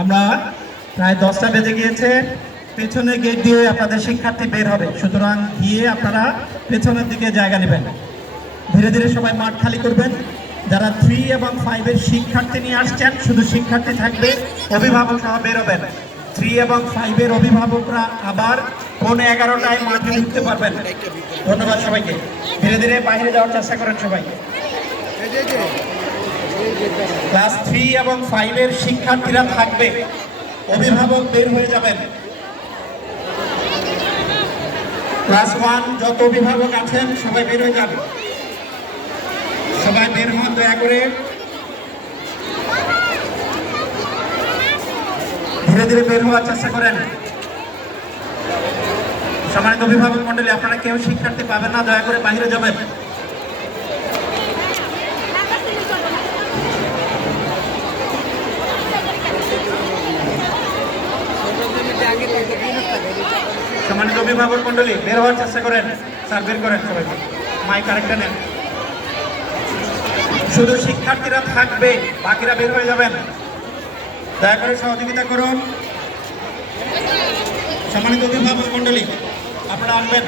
আমরা প্রায় 10টা বেজে গিয়েছে, পেছনে গেট দিয়ে আপনাদের শিক্ষার্থী বের হবে, সুতরাং গিয়ে আপনারা পেছনের দিকে জায়গা নেবেন। ধীরে ধীরে সবাই মাঠ খালি করবেন। যারা 3 এবং 5 এর শিক্ষার্থী নিয়ে আসছেন, শুধু শিক্ষার্থী থাকবে, অভিভাবক সহ বেরোবেন। 3 এবং 5 এর অভিভাবকরা আবার 11:15টায় মাঠে ঢুকতে পারবেন। ধন্যবাদ সবাইকে। ধীরে ধীরে বাইরে যাওয়ার চেষ্টা করেন সবাই। ক্লাস 3 এবং 5 এর শিক্ষার্থীরা থাকবে, অভিভাবক বের হয়ে যাবেন। ক্লাস 1 যত অভিভাবক আছেন সবাই বের হয়ে যাবেন। সবাই বের হন দয়া করে। ধীরে ধীরে বের হওয়ার চেষ্টা করেন। সম্মানিত অভিভাবক মন্ডলী, আপনারা কেউ শিক্ষার্থী পাবেন না, দয়া করে বাইরে যাবেন। সম্মানিত অভিভাবক মন্ডলী, বের হওয়ার চেষ্টা করেন। স্যার বের করেন সবাইকে, মাইক আরেকটা নেন। শুধু শিক্ষার্থীরা থাকবে, বাকিরা বের হয়ে যাবেন। দয়া করে সহযোগিতা করুন। সম্মানিত অভিভাবক মন্ডলী, আপনারা আসবেন।